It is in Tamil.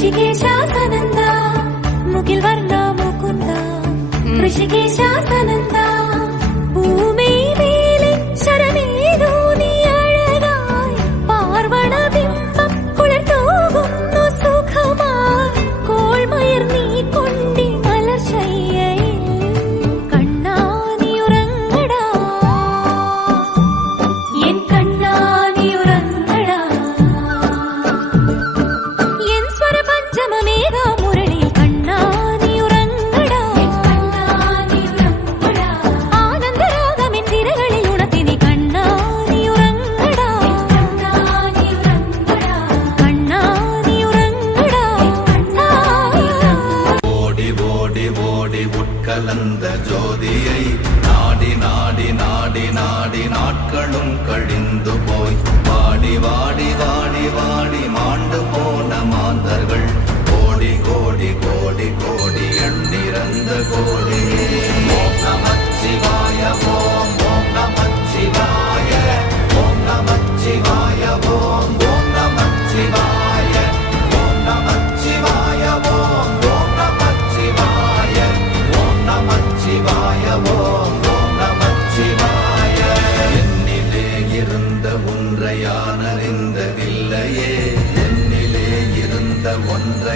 ऋषिकेशासनन्दा मुकिल्वर्णा मुकुन्दा ऋषिकेशासनन्दा பூமை மேலே சரமேதோ நீ அழகாய் பார்வண பிம்பம் குளிர் தூகும் சுகமாய் கோள்மயர் நீ கொண்டி மலர் செய்யையில் கண்ணா நீ உறங்கடா என் கண்ணா நீ உறங்கடா என் ஸ்வர பஞ்சம மேகா முரளி கண்ணா நீ உறங்கடா கண்ணா நீ உறங்கடா ஆனந்த ராகமின் திரைகளில் உணர்த்தி கண்ணா நீ உறங்கடா கண்ணா நீ உறங்கடா கண்ணா நீ உறங்கடா கண்ணா ஓடி ஓடி ஓடி உட்கலந்த ஜோதியை நாடி நாடி நாடி நாடி நாட்களும் கழிந்து போய் வாடி வாடி வாடி வாடி மாண்டு போன மாந்தர்கள் கோடி கோடி கோடி கோடி எண்ணிறந்த கோடி ஓம் நமச்சிவாய ஓம் ஓம் நமச்சிவாய ஓம் நமச்சிவாய ஓம் ஓம் நமச்சிவாய ஓம் நமச்சிவாய ஓம் ஓம் நமச்சிவாய ஓம் நமச்சிவாய ஓம் ஓம் நமச்சிவாய என்னிலே இருந்த ஒன்றை யான் அறிந்ததில்லையே என்னிலே இருந்த ஒன்றை